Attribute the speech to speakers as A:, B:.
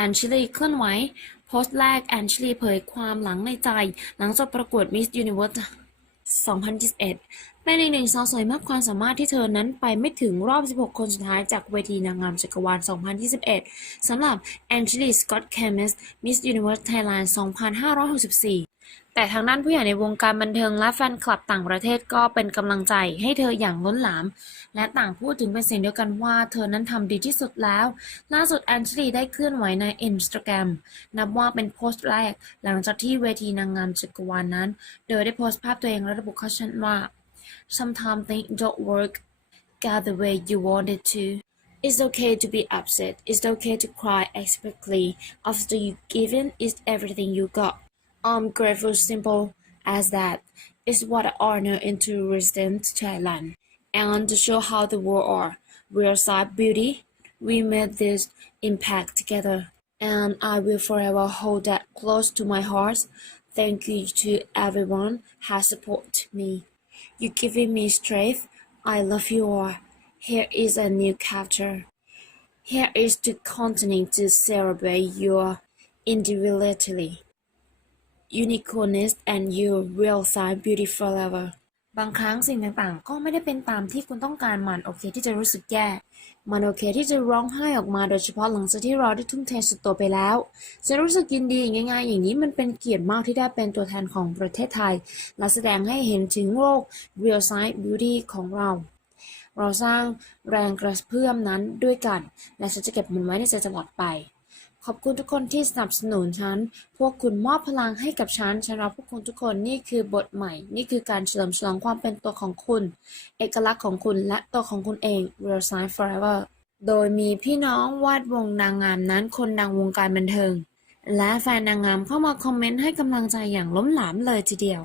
A: แอนชิลีเคลื่อนไหวโพสต์แรกแอนชิลีเผยความหลังในใจ หลังจบประกวดมิสยูนิเวิร์ส2021เป็นอีกหนึ่งสาวสวยมากความสามารถที่เธอนั้นไปไม่ถึงรอบ 16 คนสุดท้ายจากเวทีนางงามจักรวาล 2021 สำหรับแอนเจลีสกอตแคมิส Miss Universe Thailand 2564 แต่ทางด้านผู้ใหญ่ในวงการบันเทิงและแฟนคลับต่างประเทศก็เป็นกำลังใจให้เธออย่างล้นหลาม และต่างพูดถึงเป็นเสียงเดียวกันว่าเธอนั้นทำดีที่สุดแล้ว ล่าสุดแอนเจลีได้เคลื่อนไหวใน Instagram นับว่าเป็นโพสต์แรก หลังจากที่เวทีนางงามจักรวาลนั้นโดยได้โพสต์ภาพตัวเองและระบุข้อชันว่า sometimes things don't work out the way you wanted to It's okay to be upset. It's okay to cry expectly after you've given is everything you got. I'm grateful simple as that. It's what honor into resident Thailand. And to show how the world are. Real side beauty. We made this impact together. And I will forever hold that close to my heart. Thank you to everyone has supported me. You giving me strength. I love you all. Here is a new chapter. Here is to continue to celebrate your individuality, uniqueness, and your real side beauty forever. บางครั้งสิ่งต่างๆ ก็ไม่ได้เป็นตามที่คุณต้องการมันโอเคที่จะรู้สึกแย่ มันโอเคที่จะร้องไห้ออกมาโดยเฉพาะหลังจากที่เราได้ทุ่มเทสุดตัวไปแล้วฉันรู้สึกยินดีง่ายๆ อย่างนี้มันเป็นเกียรติมากที่ได้เป็นตัวแทนของประเทศไทย และแสดงให้เห็นถึงโลก real side beauty ของเรา เราสร้างแรงกระเพื่อมนั้นด้วยกัน และฉันจะเก็บมันไว้ในใจตลอดไป ขอบคุณทุกคนที่สนับสนุนฉัน พวกคุณมอบพลังให้กับฉัน ฉันรักพวกคุณทุกคน นี่คือบทใหม่ นี่คือการเฉลิมฉลองความเป็นตัวของคุณ เอกลักษณ์ของคุณและตัวของคุณเอง Real Sign Forever โดยมีพี่น้องวาดวงนางงามนั้นคนดังวงการบันเทิง และแฟนนางงามเข้ามาคอมเมนต์ให้กำลังใจอย่างล้นหลามเลยทีเดียว